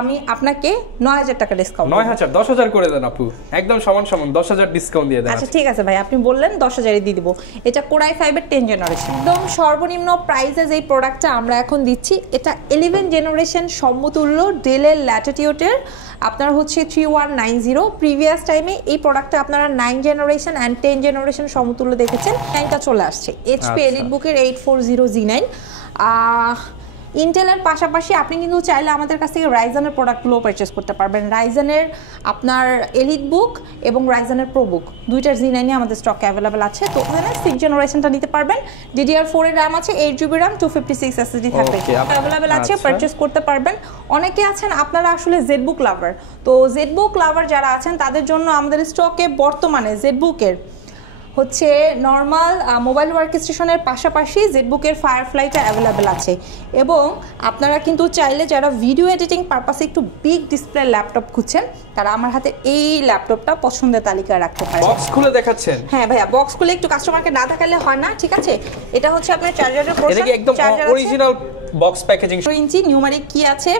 আমি আপনাকে 9000 টাকা ডিসকাউন্ট 9000 10000 করে দেন আপু একদম সমান সমান 10000 ডিসকাউন্ট দিয়ে দেন আচ্ছা ঠিক আছে ভাই আপনি বললেন 10000 দিয়ে দিব এটা কোরাই 5 এর 10 জেনারেশন একদম সর্বনিম্ন প্রাইসে যেই প্রোডাক্টটা আমরা এখন দিচ্ছি এটা 11 জেনারেশন সমতুল্য ডেলের ল্যাটিটিউডের আপনার হচ্ছে 3190 প্রিভিয়াস টাইমে এই প্রোডাক্টটা আপনারা 9 জেনারেশন এন্ড 10 জেনারেশন সমতুল্য দেখেছেন এটা চলে আসছে HP EliteBook-এর 840G9 ইন্টেলের পাশাপাশি আপনি কিন্তু চাইলে আমাদের কাছ থেকে রাইজেনের প্রোডাক্টগুলো পারচেজ করতে পারবেন রাইজেনের আপনার EliteBook এবং রাইজেনের ProBook দুইটার Z9 আমাদের স্টকে अवेलेबल আছে তো ওখানে 6 জেনারেশনটা নিতে পারবেন DDR4 এর RAM আছে 8GB RAM 256 SSD থাকবে अवेलेबल আছে পারচেজ করতে পারবেন অনেকে আছেন আপনারা আসলে ZBook লাভার তো ZBook লাভার যারা আছেন তাদের জন্য আমাদের স্টকে বর্তমানে ZBook-এর হচ্ছে নরমাল মোবাইল ওয়ার্কস্টেশনের পাশাপাশি ZBook-এর ফায়ারফ্লাইটা अवेलेबल আছে এবং আপনারা কিন্তু চাইলে যারা ভিডিও এডিটিং পারপাসে একটু বিগ ডিসপ্লে ল্যাপটপ খুঁজছেন তারা আমার হাতে এই ল্যাপটপটা পছন্দের তালিকায় রাখতে পারেন বক্স খুলে দেখাচ্ছেন হ্যাঁ ভাইয়া বক্স খুলে একটু কাস্টমারকে না দেখালে হয় না ঠিক আছে এটা হচ্ছে আপনার চার্জারের পোর্শন এটা কি একদম অরিজিনাল বক্স প্যাকেজিং 3 ইঞ্চি নিউমারিক কি আছে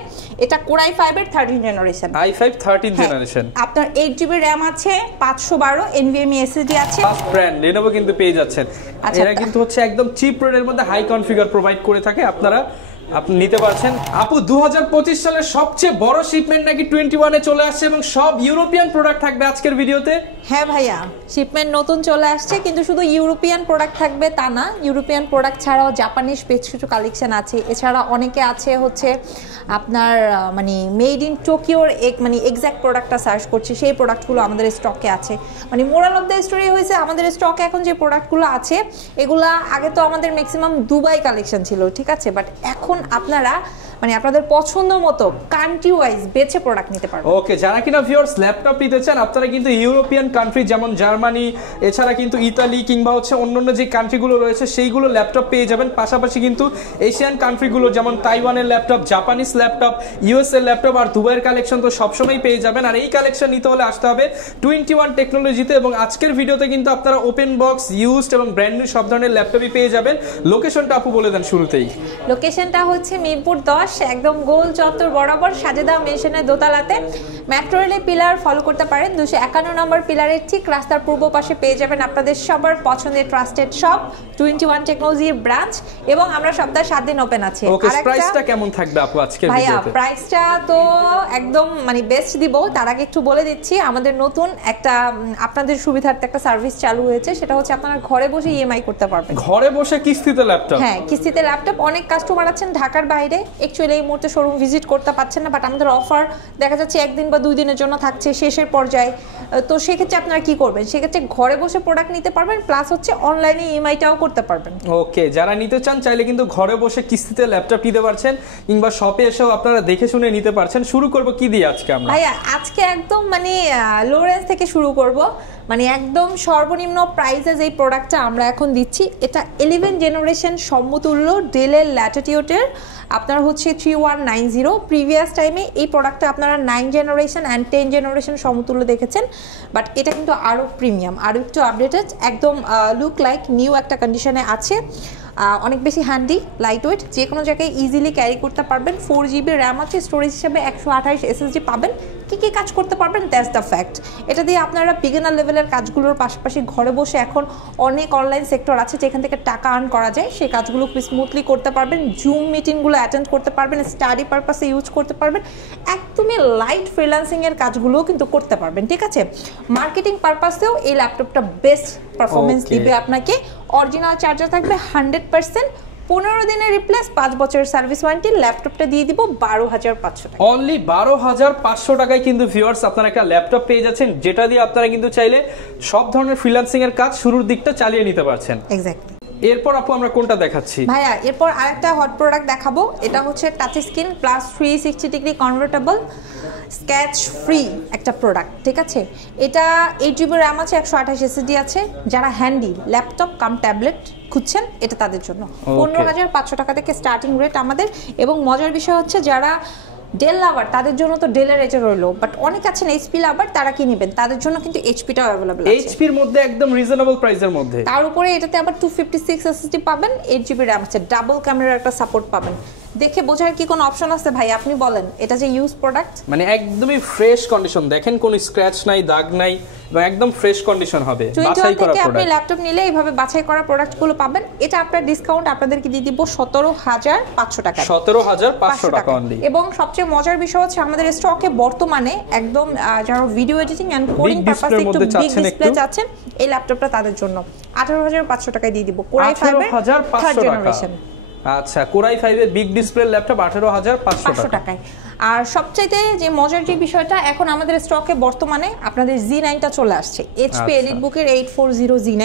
এটা কোরাই 5 এর 13 জেনারেশন i5 13 জেনারেশন আপনার 8GB RAM আছে 512 NVMe SSD আছে ফার্স্ট ব্র্যান্ড Lenovo কিন্তু পেয়ে যাচ্ছেন এরা কিন্তু হচ্ছে একদম চিপ রেটের মধ্যে হাই কনফিগার প্রোভাইড করে থাকে আপনারা আপনি নিতে পারছেন আপু 2025 সালের সবচেয়ে বড় শিপমেন্ট নাকি 21 এ চলে আসছে এবং সব ইউরোপিয়ান প্রোডাক্ট থাকবে আজকের ভিডিওতে হ্যাঁ ভাইয়া শিপমেন্ট নতুন চলে আসছে কিন্তু শুধু ইউরোপিয়ান প্রোডাক্ট থাকবে তা না ইউরোপিয়ান প্রোডাক্ট ছাড়াও জাপানিজ বেশ কিছু কালেকশন আছে এছাড়া অনেকে আছে হচ্ছে আপনার মানে মেড ইন টোকিওর মানে এক্সাক্ট প্রোডাক্টটা সার্চ করছে সেই প্রোডাক্টগুলো আমাদের স্টকে আছে মানে মোরাল অফ দ্য স্টোরি হয়েছে আমাদের স্টকে এখন যে প্রোডাক্টগুলো আছে এগুলা আগে তো আমাদের ম্যাক্সিমাম দুবাই কালেকশন ছিল ঠিক আছে বাট এখন আপনারা মানে আপনাদের পছন্দ মতো কান্ট্রি ওয়াইজ বেছে প্রোডাক্ট নিতে পারবেন ওকে যারা কিনা ভিউয়ার্স ল্যাপটপ নিতে চান আপনারা কিন্তু ইউরোপিয়ান কান্ট্রি যেমন জার্মানি এছাড়া কিন্তু ইতালি কিংবা হচ্ছে অন্যান্য যে কান্ট্রিগুলো রয়েছে সেইগুলো ল্যাপটপ পেয়ে যাবেন পাশাপাশি কিন্তু এশিয়ান কান্ট্রিগুলো যেমন তাইওয়ানের ল্যাপটপ জাপানিজ ল্যাপটপ ইউএস এর ল্যাপটপ আর দুবাইয়ের কালেকশন তো সবসময় পেয়ে যাবেন আর এই কালেকশন নিতে হলে আসতে হবে 21 টেকনোলজিতে এবং আজকের ভিডিওতে কিন্তু আপনারা ওপেন বক্স ইউজড এবং ব্র্যান্ড নিউ সব ধরনের ল্যাপটপই পেয়ে যাবেন লোকেশনটা আপু বলে দেন শুরুতেই লোকেশনটা হচ্ছে মিরপুর 10 একদম গোল চত্বর বরাবর সাজেদা মেশনের দোতলাতে মেট্রো রেলের পিলার ফলো করতে পারেন 251 নম্বর পিলারের ঠিক রাস্তার পূর্ব পাশে পেয়ে যাবেন আপনাদের সবার পছন্দের ট্রাস্টেড শপ 21 টেকনোলজির ব্রাঞ্চ এবং আমরা সপ্তাহে 7 দিন ওপেন আছে ওকে প্রাইসটা কেমন থাকবে আপু আজকের ভিডিওতে ভাইয়া প্রাইসটা তো একদম মানে বেস্ট দিব তার আগে একটু বলে দিচ্ছি আমাদের নতুন একটা আপনাদের সুবিধার্থে একটা সার্ভিস চালু হয়েছে সেটা হচ্ছে আপনারা ঘরে বসে ইএমআই করতে পারবেন ঘরে বসে কিস্তিতে ল্যাপটপ হ্যাঁ কিস্তিতে ল্যাপটপ অনেক কাস্টমার আছেন ঢাকার বাইরে অ্যাকচুয়ালি এই মুহূর্তে শোরুম ভিজিট করতে পারছেন না বাট আমাদের অফার দেখা যাচ্ছে একদিন বা 2 দিনের জন্য থাকছে শেষের পর্যায়ে তো সেক্ষেত্রে আপনারা কি করবেন সেক্ষেত্রে ঘরে বসে প্রোডাক্ট নিতে পারবেন প্লাস হচ্ছে অনলাইনে ইএমআইটাও করতে পারবেন ওকে যারা নিতে চান চাইলে কিন্তু ঘরে বসে কিস্তিতে ল্যাপটপ নিতে পারছেন কিংবা শপে এসেও আপনারা দেখে শুনে নিতে পারছেন শুরু করব কি দিয়ে আজকে আমরা ভাইয়া আজকে একদম মানে লো রেঞ্জ থেকে শুরু করব মানে একদম সর্বনিম্ন প্রাইসে যেই প্রোডাক্টটা আমরা এখন দিচ্ছি এটা 11 জেনারেশন সমতুল্য ডেলের ল্যাটিটিউডের আপনার হচ্ছে 3190 প্রিভিয়াস টাইমে এই প্রোডাক্টটা আপনারা 9 জেনারেশন এন্ড 10 জেনারেশন সমতুল্য দেখেছেন বাট এটা কিন্তু আরো প্রিমিয়াম আরো একটু আপডেটেড একদম লুক লাইক নিউ একটা কন্ডিশনে আছে অনেক বেশি হ্যান্ডি লাইট ওয়েট যে কোনো জায়গায় ইজিলি ক্যারি করতে পারবেন 4GB RAM আছে স্টোরেজ হিসেবে 128 SSD পাবেন কি কাজ করতে পারবেন দ্যাটস দ্য ফ্যাক্ট এটা দিয়ে আপনারা বিগিনার লেভেলের কাজগুলোর পাশাপাশি ঘরে বসে এখন অনেক অনলাইন সেক্টর আছে যেখান থেকে টাকা আর্ন করা যায় সেই কাজগুলো খুব স্মুথলি করতে পারবেন জুম মিটিংগুলো অ্যাটেন্ড করতে পারবেন স্টাডি পারপাসে ইউজ করতে পারবেন একদমই লাইট ফ্রিল্যান্সিংয়ের কাজগুলোও কিন্তু করতে পারবেন ঠিক আছে মার্কেটিং পারপাসেও এই ল্যাপটপটা বেস্ট পারফরমেন্স দিবে আপনাকে অরিজিনাল চার্জার থাকবে 100% 15 দিনের রিপ্লেস 5 বছরের সার্ভিস ওয়ারেন্টি ল্যাপটপটা দিয়ে দিব 12500 টাকা অনলি 12500 টাকায় কিন্তু ভিউয়ার্স আপনারা একটা ল্যাপটপ পেয়ে যাচ্ছেন যেটা দিয়ে আপনারা কিন্তু চাইলে সব ধরনের ফ্রিল্যান্সিং এর কাজ শুরুর দিকটা চালিয়ে নিতে পারছেন এক্স্যাক্টলি এরপর আপু আমরা কোনটা দেখাচ্ছি ভাইয়া এরপর আরেকটা হট প্রোডাক্ট দেখাবো এটা হচ্ছে touch screen plus 360 degree convertible sketch free একটা প্রোডাক্ট ঠিক আছে এটা 8GB RAM আছে 128 SSD আছে যারা হ্যান্ডি ল্যাপটপ কাম ট্যাবলেট খুঁজছেন এটা তাদের জন্য 15500 টাকা থেকে স্টার্টিং রেট আমাদের এবং মজার বিষয় হচ্ছে যারা ডেল লাভার তাদের জন্য তো ডেলের এটা রইলো বাট অনেক আছেন এইচপি লাভার তারা কি নেবেন তাদের জন্য কিন্তু এইচপিটাও अवेलेबल আছে এইচপির মধ্যে একদম রিজনেবল প্রাইসের মধ্যে তার উপরে এটাতে আবার 256 SSD পাবেন 8GB RAM আছে ডাবল ক্যামেরার একটা সাপোর্ট পাবেন দেখে বোঝার কি কোনো অপশন আছে ভাই? আপনি বলেন, এটা যে ইউজ প্রোডাক্ট মানে একদমই ফ্রেশ কন্ডিশন, দেখেন কোনো স্ক্র্যাচ নাই, দাগ নাই, এবং একদম ফ্রেশ কন্ডিশন হবে, বাছাই করা প্রোডাক্ট। আপনি প্রোডাক্ট। ল্যাপটপ নিলে এইভাবে বাছাই করা প্রোডাক্টগুলো পাবেন। এটা আপনার ডিসকাউন্ট আপনাদেরকে দিয়ে দিব 17,500 টাকা, 17,500 টাকা অনলি। এবং সবচেয়ে মজার বিষয় হচ্ছে আমাদের স্টকে বর্তমানে একদম যারা ভিডিও এডিটিং এন্ড কোডিং পারপাসে একটু বিগ ডিসপ্লে চাচ্ছেন, এই ল্যাপটপটা তাদের জন্য 18,500 টাকায় দিয়ে দিব। কোরাই 5 এর 18,500 টাকা। আচ্ছা, কোরাই 5 এর বিগ ডিসপ্লে ল্যাপটপ 18,500 টাকায়। আর সবচাইতে যে মজার যে বিষয়টা, এখন আমাদের স্টকে বর্তমানে আপনাদের Z9টা চলে আসছে, HP এলিটবুকের 840 Z9।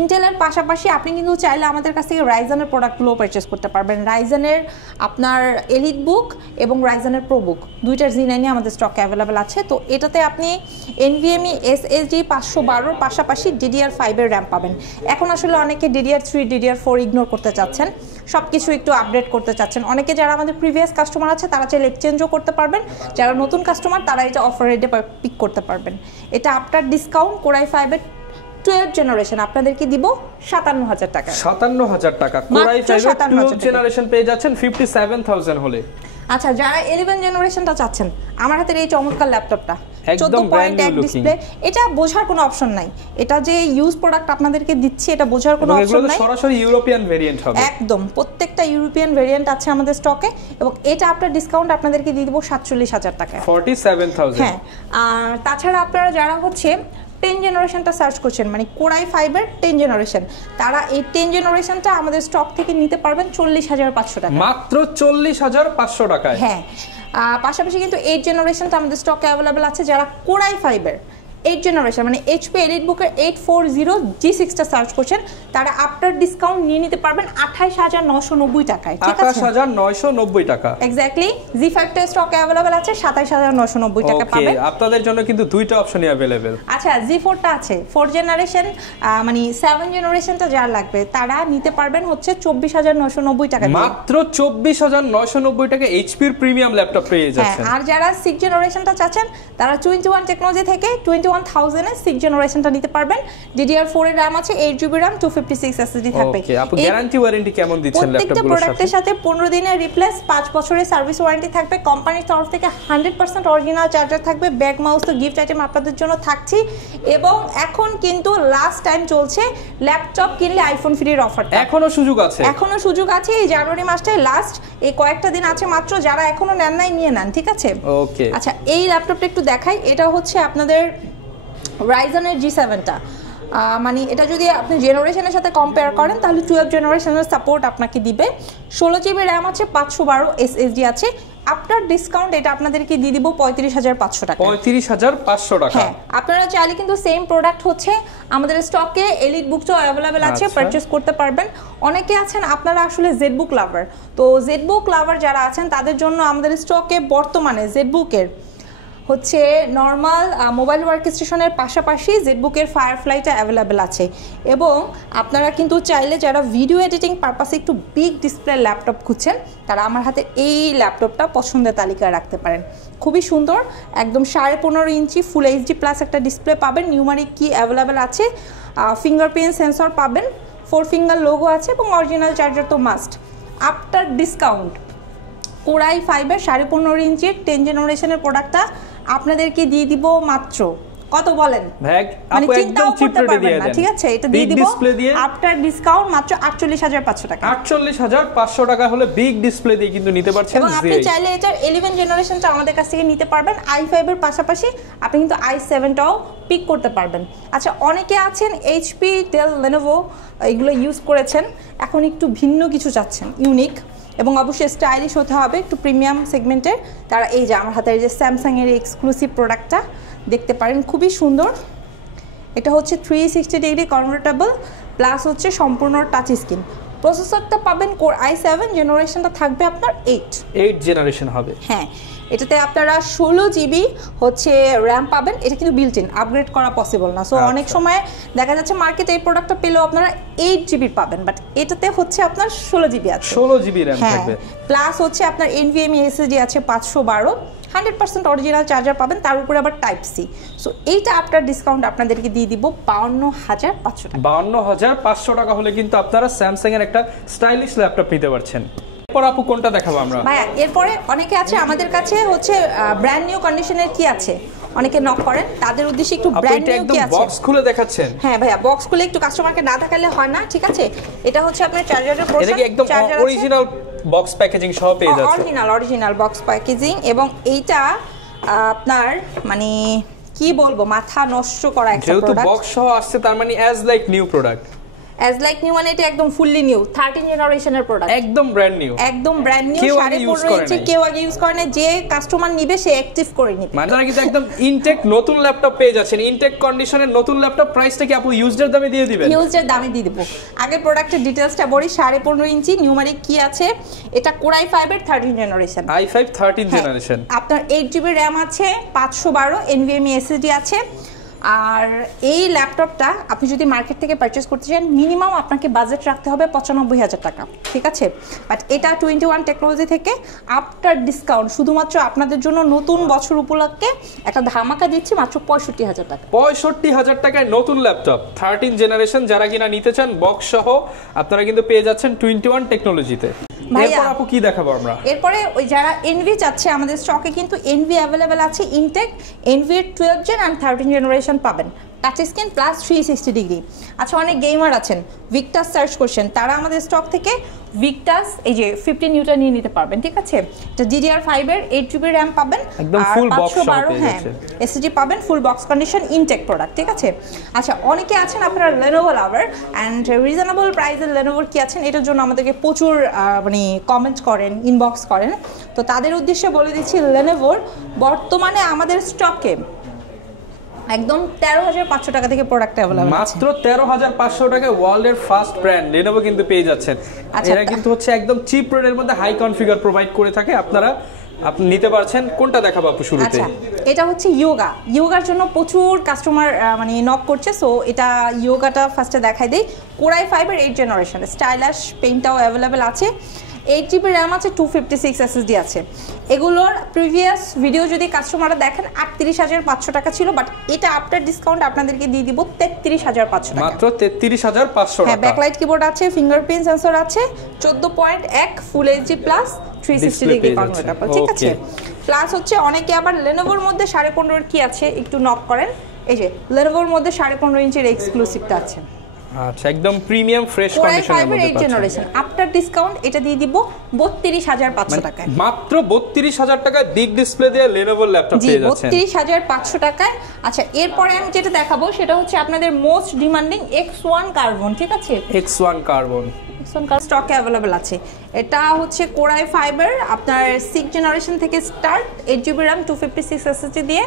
ইন্টেলের পাশাপাশি আপনি কিন্তু চাইলে আমাদের কাছ থেকে রাইজেনের প্রোডাক্টগুলো পারচেস করতে পারবেন। রাইজেনের আপনার এলিট বুক এবং রাইজেনের প্রো বুক দুইটার Z9 আমাদের স্টকে অ্যাভেলেবেল আছে। তো এটাতে আপনি NVMe SSD 512 পাশাপাশি DDR5 এর র্যাম পাবেন। এখন আসলে অনেকে DDR3 DDR4 ইগনোর করতে চাচ্ছেন, সব কিছু একটু আপডেট করতে চাচ্ছেন। অনেকে যারা আমাদের প্রিভিয়াস কাস্টমার আছে তারা চাইলে এক্সচেঞ্জও করতে পারবেন, যারা নতুন কাস্টমার তারা এটা অফার রেটে পিক করতে পারবেন। এটা আফটার ডিসকাউন্ট কোরাই 5 এর 12 জেনারেশন আপনাদেরকে দিব 57,000 টাকা। 57,000 টাকা কোরাই 5 এর 12 জেনারেশন পেয়ে যাচ্ছেন 57,000 হলে। আচ্ছা, যারা 11 জেনারেশনটা চাচ্ছেন, আমার হাতের এই চমৎকার ল্যাপটপটা একদম ব্র্যান্ড নিউ লুকিং, ডিসপ্লে, এটা বোঝার কোনো অপশন নাই। এটা যে ইউজ প্রোডাক্ট আপনাদেরকে দিচ্ছি, এটা বোঝার কোনো অপশন নাই। সরাসরি ইউরোপিয়ান ভেরিয়েন্ট হবে, একদম প্রত্যেকটা ইউরোপিয়ান ভেরিয়েন্ট আছে আমাদের স্টকে, এবং এটা আপনার ডিসকাউন্ট আপনাদেরকে দিয়ে দিব 47,000 টাকা, 47,000। হ্যাঁ। আর তাছাড়া আপনারা যারা হচ্ছে 10 জেনারেশনটা সার্চ করছেন, মানে কোরাই 5 এর 10 জেনারেশন, তারা এই 10 জেনারেশনটা আমাদের স্টক থেকে নিতে পারবেন 40,500 টাকা, মাত্র 40,500 টাকায়। হ্যাঁ। পাশাপাশি কিন্তু 8 জেনারেশনটা আমাদের স্টকে অ্যাভেলেবেল আছে। যারা কোরাই 5 এর 8 জেনারেশন মানে HP এলিটবুকের 840 G6টা সার্চ করছেন, তারা আফটার ডিসকাউন্ট নিয়ে নিতে পারবেন 28,990 টাকায়, ঠিক আছে? 28,990 টাকা এক্স্যাক্টলি। Z5টা স্টকে अवेलेबल আছে 27,990 টাকা পাবেন। ওকে, আপনাদের জন্য কিন্তু দুইটা অপশনই अवेलेबल। আচ্ছা, Z4টা আছে 4 জেনারেশন, মানে 7 জেনারেশনটা যার লাগবে তারা নিতে পারবেন হচ্ছে 24,990 টাকা দিয়ে, মাত্র 24,990 টাকা HP এর প্রিমিয়াম ল্যাপটপ পেয়ে যাচ্ছেন। আর যারা 6 জেনারেশনটা চাচ্ছেন, তারা 21 টেকনোলজি থেকে 21,000 এর 6 জেনারেশনটা নিতে পারবেন। DDR4 এর RAM আছে, 8GB RAM, 256 SSD থাকবে। ওকে, আপনি গ্যারান্টি ওয়ারেন্টি কেমন দিচ্ছেন ল্যাপটপগুলোর সাথে? প্রত্যেকটা প্রোডাক্টের সাথে 15 দিনের রিপ্লেস, 5 বছরের সার্ভিস ওয়ারেন্টি থাকবে। কোম্পানির তরফ থেকে 100% অরিজিনাল চার্জার থাকবে। ব্যাগ মাউস তো গিফট আইটেম আপনাদের জন্য থাকছে। এবং এখন কিন্তু লাস্ট টাইম চলছে ল্যাপটপ কিনলে আইফোন ফ্রির অফারটা, এখনো সুযোগ আছে, এখনো সুযোগ আছে। এই জানুয়ারি মাসটায় লাস্ট, এই কয়েকটা দিন আছে মাত্র, যারা এখনো নেন নাই নিয়ে নেন, ঠিক আছে? ওকে। আচ্ছা, এই ল্যাপটপটা একটু দেখাই। এটা হচ্ছে আপনাদের রাইজেনের G7টা, মানে এটা যদি আপনি জেনারেশনের সাথে কম্পেয়ার করেন তাহলে 12 জেনারেশনের সাপোর্ট আপনাকে দিবে। 16GB র্যাম আছে, 512 SSD আছে। আফটার ডিসকাউন্ট এটা আপনাদেরকে দিয়ে দিব 35,500 টাকা, 35,500 টাকা। হ্যাঁ, আপনারা চাইলে কিন্তু সেম প্রোডাক্ট হচ্ছে আমাদের স্টকে এলিট বুকটাও অ্যাভেলেবেল আছে, পারচেজ করতে পারবেন। অনেকে আছেন আপনারা আসলে জেডবুক লাভার, তো জেডবুক লাভার যারা আছেন তাদের জন্য আমাদের স্টকে বর্তমানে জেডবুকের হচ্ছে নর্মাল মোবাইল ওয়ার্ক স্টেশনের পাশাপাশি জেডবুকের ফায়ারফ্লাইটা অ্যাভেলেবেল আছে। এবং আপনারা কিন্তু চাইলে যারা ভিডিও এডিটিং পারপাসে একটু বিগ ডিসপ্লে ল্যাপটপ খুঁজছেন, তারা আমার হাতে এই ল্যাপটপটা পছন্দের তালিকায় রাখতে পারেন। খুবই সুন্দর, একদম 15.5 ইঞ্চি ফুল HD প্লাস একটা ডিসপ্লে পাবেন। নিউমারিক কি অ্যাভেলেবেল আছে, ফিঙ্গারপ্রিন্ট সেন্সর পাবেন, 4 ফিঙ্গার লোগো আছে, এবং অরিজিনাল চার্জার তো মাস্ট। আফটার ডিসকাউন্ট কোরাই 5 এর 15.5 ইঞ্চির 10 জেনারেশনের প্রোডাক্টটা আপনাদেরকে দিয়ে দিব মাত্র কত বলেন? মানে চিন্তাও করতে পারবেন না, ঠিক আছে? এটা দিয়ে দিব আফটার ডিসকাউন্ট মাত্র 48,500 টাকা। 48,500 টাকা হলে বিগ ডিসপ্লে দিয়ে কিন্তু নিতে পারছেন। এবং আপনি চাইলে এটার 11 জেনারেশনটা আমাদের কাছ থেকে নিতে পারবেন। i5 এর পাশাপাশি আপনি কিন্তু i7টাও পিক করতে পারবেন। আচ্ছা, অনেকে আছেন HP, Dell, Lenovo এগুলো ইউজ করেছেন, এখন একটু ভিন্ন কিছু চাচ্ছেন, ইউনিক এবং অবশ্যই স্টাইলিশ হতে হবে, একটু প্রিমিয়াম সেগমেন্টের। তারা এই যে আমার হাতে যে স্যামসাংয়ের এক্সক্লুসিভ প্রোডাক্টটা দেখতে পারেন, খুবই সুন্দর। এটা হচ্ছে 360 ডিগ্রি কনভার্টেবল প্লাস হচ্ছে সম্পূর্ণ টাচ স্ক্রিন। প্রসেসরটা পাবেন কোর i7, জেনারেশনটা থাকবে আপনার 8 জেনারেশন হবে। হ্যাঁ, এটাতে আপনারা 16GB হচ্ছে র্যাম পাবেন। এটা কিন্তু বিল্ট ইন, আপগ্রেড করা পসিবল না। সো অনেক সময় দেখা যাচ্ছে মার্কেটে এই প্রোডাক্টটা পেলেও আপনারা 8GB পাবেন, বাট এটাতে হচ্ছে আপনার 16GB আছে, 16GB র্যাম থাকবে। প্লাস হচ্ছে আপনার NVMe SSD আছে 512, 100% অরিজিনাল চার্জার পাবেন, তার উপরে আবার টাইপ সি। সো এইটা আফটার ডিসকাউন্ট আপনাদেরকে দিয়ে দিব 52,500 টাকা। 52,500 টাকা হলে কিন্তু আপনারা স্যামসাং এর একটা স্টাইলিশ ল্যাপটপ নিতে পারছেন। এরপর আপু কোনটা দেখাবো আমরা? ভাইয়া এরপরে অনেকে আছে আমাদের কাছে হচ্ছে ব্র্যান্ড নিউ কন্ডিশনের কি আছে, অনেকে নক করেন, তাদের উদ্দেশ্যে একটু ব্র্যান্ড নিউ কি আছে বক্স খুলে দেখাচ্ছেন? হ্যাঁ ভাইয়া, বক্স খুলে একটু কাস্টমারকে না দেখালে হয় না, ঠিক আছে? এটা হচ্ছে আপনার চার্জারের পোর্শন, এটা কি একদম অরিজিনাল বক্স প্যাকেজিং সহ পেয়ে যাচ্ছে? অরিজিনাল বক্স প্যাকেজিং, এবং এইটা আপনার মানে কি বলবো, মাথা নষ্ট করা একটা প্রোডাক্ট। যেহেতু বক্স সহ আসছে তার মানে as like new product. As like new মানে এটা একদম ফুললি নিউ 13 জেনারেশনের প্রোডাক্ট, একদম ব্র্যান্ড নিউ, একদম ব্র্যান্ড নিউ। 15.5 ইঞ্চি কেউ আগে ইউজ করে না, যে কাস্টমার নিবে সে অ্যাক্টিভ করে নিবে। মানে তারা কিন্তু একদম ইনটেক নতুন ল্যাপটপ পেয়ে যাচ্ছেন। ইনটেক কন্ডিশনের নতুন ল্যাপটপ প্রাইসটা কি আপু ইউজডের দামে দিয়ে দিবেন? ইউজডের দামে দিয়ে দেব। আগে প্রোডাক্টের ডিটেইলসটা বলি। 15.5 ইঞ্চি নিউমারিক কি আছে, এটা Core i5 এর 13 জেনারেশন। i5 13 generation. আপনার 8GB RAM আছে, 512 NVMe SSD আছে। আর এই ল্যাপটপটা আপনি যদি মার্কেট থেকে পারচেজ করতে চান মিনিমাম আপনাকে বাজেট রাখতে হবে 95,000 টাকা, ঠিক আছে? বাট এটা 21 টেকনোলজি থেকে আফটার ডিসকাউন্ট শুধুমাত্র আপনাদের জন্য নতুন বছর উপলক্ষে একটা ধামাকা দিচ্ছি মাত্র 65,000 টাকা। 65,000 টাকায় নতুন ল্যাপটপ 13 জেনারেশন, যারা কিনা নিতে চান বক্স সহ আপনারা কিন্তু পেয়ে যাচ্ছেন 21 টেকনোলজিতে। এরপর আপু কি দেখাবো আমরা? এরপরে ওই যারা এনভি চাচ্ছে, আমাদের স্টকে কিন্তু এনভি অ্যাভেলেবেল আছে। Intact Envy 12 gen and 13 generation পাবেন, টাচ স্ক্রিন প্লাস 360 ডিগ্রি। আচ্ছা, অনেক গেমার আছেন, ভিক্টাস সার্চ করছেন, তারা আমাদের স্টক থেকে ভিক্টাস এই যে 50 নিউটন নিয়ে নিতে পারবেন, ঠিক আছে? এটা DDR5 এর 8GB RAM পাবেন, একদম আর ফুল বক্স 512 হ্যাঁ SSD পাবেন, full box condition intact product, ঠিক আছে? আচ্ছা, অনেকে আছেন আপনারা Lenovo লাভার অ্যান্ড রিজনেবল প্রাইসের Lenovo কি আছেন, এটার জন্য আমাদেরকে প্রচুর মানে কমেন্ট করেন, ইনবক্স করেন। তো তাদের উদ্দেশ্যে বলে দিচ্ছি, Lenovo বর্তমানে আমাদের স্টকে একদম 13,500 টাকা থেকে প্রোডাক্ট अवेलेबल আছে। মাত্র 13,500 টাকায় ওয়ার্ল্ডের ফার্স্ট ব্র্যান্ড Lenovo কিন্তু পেয়ে যাচ্ছেন। এরা কিন্তু হচ্ছে একদম চিপ রেটের মধ্যে হাই কনফিগার প্রোভাইড করে থাকে। আপনি নিতে পারছেন। কোনটা দেখাবো আপু শুরুতে? আচ্ছা, এটা হচ্ছে ইয়োগার জন্য প্রচুর কাস্টমার মানে নক করছে। সো এটা ইয়োগাটা ফার্স্টে দেখাই দেই। Core i5 এর 8 জেনারেশন, স্টাইলিশ পেনটাও अवेलेबल আছে। 8GB RAM আছে, 256 SSD আছে। এগুলোর প্রিভিয়াস ভিডিও যদি কাস্টমাররা দেখেন 38,500 টাকা ছিল, বাট এটা আফটার ডিসকাউন্ট আপনাদেরকে দিয়ে দিব 33,500 টাকা। মাত্র 33,500 টাকা। হ্যাঁ, ব্যাকলাইট কিবোর্ড আছে, ফিঙ্গারপ্রিন্ট সেন্সর আছে, 14.1 ফুল এইচডি প্লাস 360 ডিগ্রি কনভার্টাবল, ঠিক আছে? প্লাস হচ্ছে অনেকে আবার লেনোভোর মধ্যে 15.5 কি আছে একটু নক করেন। এই যে লেনোভোর মধ্যে 15.5 ইঞ্চির এক্সক্লুসিভটা আছে। আচ্ছা, একদম প্রিমিয়াম ফ্রেশ কন্ডিশনের মধ্যে 8 জেনারেশন আফটার ডিসকাউন্ট এটা দিয়ে দিব 32,500 টাকায়। মাত্র 32,000 টাকায় বিগ ডিসপ্লে দিয়ে Lenovo ল্যাপটপ পেয়ে যাচ্ছেন। 32,500 টাকায়। আচ্ছা, এরপরে আমি যেটা দেখাবো সেটা হচ্ছে আপনাদের মোস্ট ডিমান্ডিং X1 কার্বন, ঠিক আছে? X1 কার্বন স্টকে अवेलेबल আছে। এটা হচ্ছে Core i5 এর আপনার 6 জেনারেশন থেকে স্টার্ট, 8GB RAM 256 SSD দিয়ে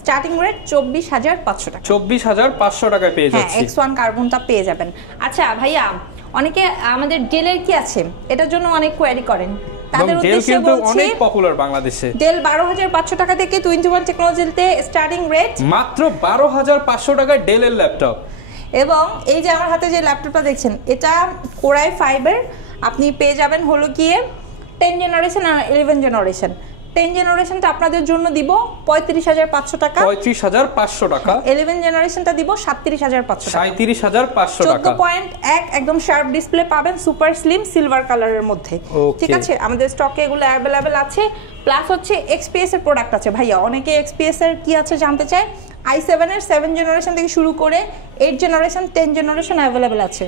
স্টার্টিং রেট 24,500 টাকা। 24,500 টাকায় পেয়ে যাচ্ছি। হ্যাঁ, X1 কার্বনটা পেয়ে যাবেন। আচ্ছা ভাইয়া, অনেকে আমাদের ডেলের কি আছে এটার জন্য অনেক কোয়েরি করেন, তাদের উদ্দেশ্যে বলছি অনেক পপুলার বাংলাদেশে। ডেল 12,500 টাকা থেকে 21 টেকনোলজিতে স্টার্টিং রেট, মাত্র 12,500 টাকায় ডেলের ল্যাপটপ। এবং এই যে আমার হাতে যে ল্যাপটপটা দেখছেন এটা Core i5 এর, আপনি পেয়ে যাবেন হলো গিয়ে 10 জেনারেশন আর 11 জেনারেশন। 10 জেনারেশনটা আপনাদের জন্য দিব 35,500 টাকা। 35,500 টাকা। 11 জেনারেশনটা দিব 37,500 টাকা। 37,500 টাকা। 14.1 একদম শার্প ডিসপ্লে পাবেন, সুপার স্লিম সিলভার কালারের মধ্যে, ঠিক আছে? আমাদের স্টকে এগুলো अवेलेबल আছে। প্লাস হচ্ছে XPS এর প্রোডাক্ট আছে ভাইয়া, অনেকে XPS এর কি আছে জানতে চায়। i7 এর 7 জেনারেশন থেকে শুরু করে 8 জেনারেশন 10 জেনারেশন अवेलेबल আছে।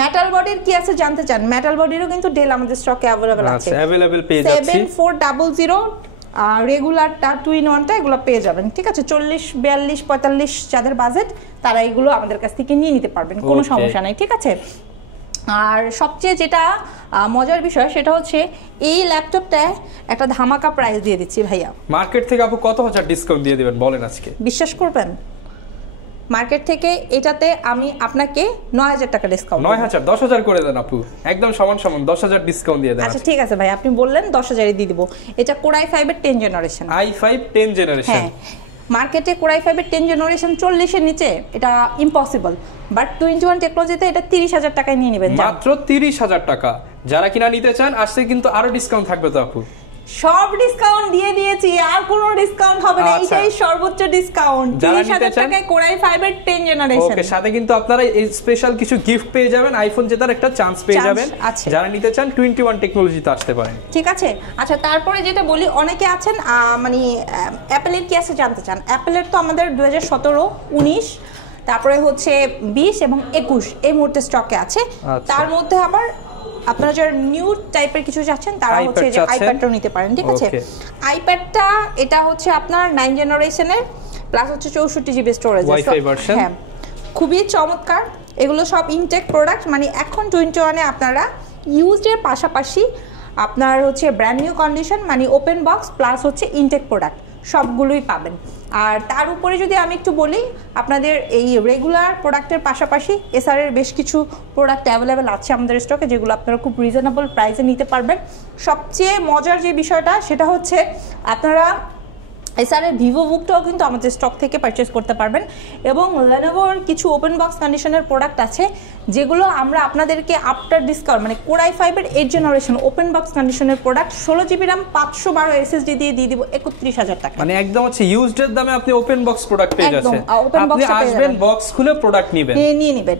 মেটাল বডির কি আছে জানতে চান, মেটাল বডিরও কিন্তু ডেল আমাদের স্টকে अवेलेबल আছে। আচ্ছা, अवेलेबल পেয়ে যাচ্ছি। 7400 রেগুলারটা 2-in-1টা এগুলো পেয়ে যাবেন, ঠিক আছে? 40, 42, 45 যাদের বাজেট তারা এগুলো আমাদের কাছ থেকে নিয়ে নিতে পারবেন, কোনো সমস্যা নাই, ঠিক আছে? আর সবচেয়ে যেটা মজার বিষয় সেটা হচ্ছে এই ল্যাপটপটায় একটা ধামাকা প্রাইস দিয়ে দিচ্ছি ভাইয়া। মার্কেট থেকে আপু কত হাজার ডিসকাউন্ট দিয়ে দিবেন বলেন আজকে? বিশ্বাস করবেন, মার্কেট থেকে এটাতে আমি আপনাকে 9,000 টাকা ডিসকাউন্ট। 9,000 10,000 করে দেন আপু, একদম সমান 10,000 ডিসকাউন্ট দিয়ে দেন। আচ্ছা ঠিক আছে ভাই, আপনি বললেন 10,000 দিয়ে দিব। এটা Core i5 এর 10 জেনারেশন। i5 10 generation. হ্যাঁ, মার্কেটে Core i5 এর 10 জেনারেশন 40 এর নিচে এটা ইম্পসিবল, বাট 21 টেকনোলজিতে এটা 30,000 টাকায় নিয়ে নেবেন মাত্র 30,000 টাকা। যারা কিনা নিতে চান আসলে কিন্তু আরো ডিসকাউন্ট থাকবে তো আপু? সব ডিসকাউন্ট দিয়ে দিয়েছি, আর কোনো ডিসকাউন্ট হবে না, এটাই সর্বোচ্চ ডিসকাউন্ট। 30,000 টাকায় কোরাই 5 এর 10 জেনারেশন। ওকে, সাথে কিন্তু আপনারা এই স্পেশাল কিছু গিফট পেয়ে যাবেন, আইফোন জেতার একটা চান্স পেয়ে যাবেন। যারা নিতে চান 21 টেকনোলজিতে আসতে পারেন। ঠিক আছে। আচ্ছা, তারপরে যেটা বলি, অনেকে আছেন মানে অ্যাপেলের কি আছে জানতে চান। অ্যাপেলের তো আমাদের 2017, 19, তারপরে হচ্ছে 20 এবং 21 এই মুহূর্তে স্টকে আছে। তার মধ্যে আবার আপনারা যারা নিউ টাইপের কিছু চাচ্ছেন তারা হচ্ছে যে আইপ্যাডটাও নিতে পারেন। ঠিক আছে, আইপ্যাডটা এটা হচ্ছে আপনার 9 জেনারেশনের, প্লাস হচ্ছে 64 জিবি স্টোরেজ, হ্যাঁ খুবই চমৎকার। এগুলো সব ইনটেক প্রোডাক্ট, মানে এখন 21-এ আপনারা ইউজডের পাশাপাশি আপনার হচ্ছে ব্র্যান্ড নিউ কন্ডিশন, মানে ওপেন বক্স প্লাস হচ্ছে ইনটেক প্রোডাক্ট সবগুলোই পাবেন। আর তার উপরে যদি আমি একটু বলি, আপনাদের এই রেগুলার প্রোডাক্টের পাশাপাশি এসআর এর বেশ কিছু প্রোডাক্ট অ্যাভেলেবেল আছে আমাদের স্টকে, যেগুলো আপনারা খুব রিজনেবল প্রাইসে নিতে পারবেন। সবচেয়ে মজার যে বিষয়টা সেটা হচ্ছে আপনারা এসআরের ভিভো বুকটাও কিন্তু আমাদের স্টক থেকে পারচেস করতে পারবেন। এবং লেনোভোর কিছু ওপেন বক্স কন্ডিশনের প্রোডাক্ট আছে যেগুলো আমরা আপনাদেরকে আফটার ডিসকাউন্ট, মানে কোরাই 5 এর 8 জেনারেশন ওপেন বক্স কন্ডিশনের প্রোডাক্ট 16 জিবি RAM 512 এসএসডি দিয়ে দিব 31,000 টাকা। মানে একদম হচ্ছে ইউজড এর দামে আপনি ওপেন বক্স প্রোডাক্ট পেয়ে যাচ্ছেন। আপনি আসবেন, বক্স খুলে প্রোডাক্ট নেবেন, নিয়ে নেবেন।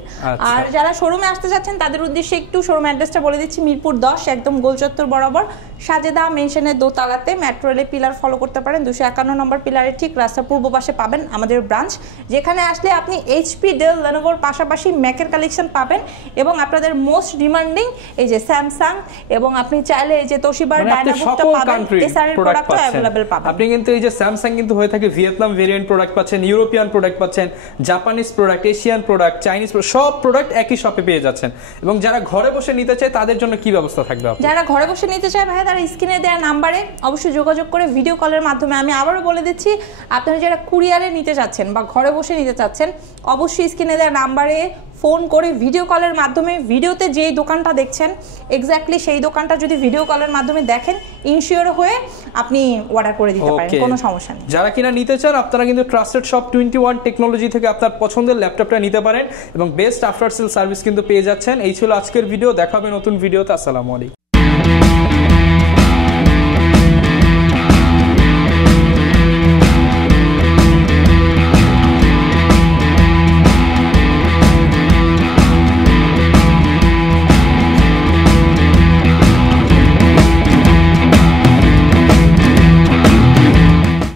আর যারা শোরুমে আসতে যাচ্ছেন তাদের উদ্দেশ্যে একটু শোরুম অ্যাড্রেসটা বলে দিচ্ছি। মিরপুর 10 একদম গোল চত্বর বরাবর সাজেদা মেনশনের দোতলাতে মেট্রো রেলের পিলার ফলো করতে পারেন। 251 নম্বর পিলারের ঠিক রাস্তার পূর্ব পাশে পাবেন আমাদের ব্রাঞ্চ, যেখানে আসলে আপনি এইচপি, ডেল, লেনোভোর পাশাপাশি ম্যাকের কালেকশন পাবেন এবং আপনাদের মোস্ট ডিমান্ডিং এই যে স্যামসাং, এবং আপনি চাইলে এই যে তোশিবার ডায়নাবুকটা পাবেন, এসআর এর প্রোডাক্টও अवेलेबल পাবেন। আপনি কিন্তু এই যে স্যামসাং কিন্তু হয়ে থাকে ভিয়েতনাম ভেরিয়েন্ট প্রোডাক্ট পাচ্ছেন, ইউরোপিয়ান প্রোডাক্ট পাচ্ছেন, Japanese product, Asian product, Chinese সব প্রোডাক্ট একই শপে পেয়ে যাচ্ছেন। এবং যারা ঘরে বসে নিতে চায় তাদের জন্য কি ব্যবস্থা থাকবে? যারা ঘরে বসে নিতে চায় ভাই, তারা স্ক্রিনে দেওয়া নাম্বারে অবশ্যই যোগাযোগ করে ভিডিও কলের মাধ্যমে, আমি আবারও বলে দিচ্ছি, আপনারা যারা কুরিয়ারে নিতে চাচ্ছেন বা ঘরে বসে নিতে চাচ্ছেন অবশ্যই স্ক্রিনে দেওয়া নাম্বারে ফোন করে ভিডিও কলের মাধ্যমে, ভিডিওতে যেই দোকানটা দেখছেন এক্স্যাক্টলি সেই দোকানটা যদি ভিডিও কলের মাধ্যমে দেখেন, ইনশিওর হয়ে আপনি অর্ডার করে দিতে পারেন, কোনো সমস্যা নেই। যারা কিনা নিতে চান আপনারা কিন্তু ট্রাস্টেড শপ 21 টেকনোলজি থেকে আপনার পছন্দের ল্যাপটপটা নিতে পারেন এবং বেস্ট আফটার সেল সার্ভিস কিন্তু পেয়ে যাচ্ছেন। এই ছিল আজকের ভিডিও, দেখা হবে নতুন ভিডিওতে। আসসালামু আলাইকুম।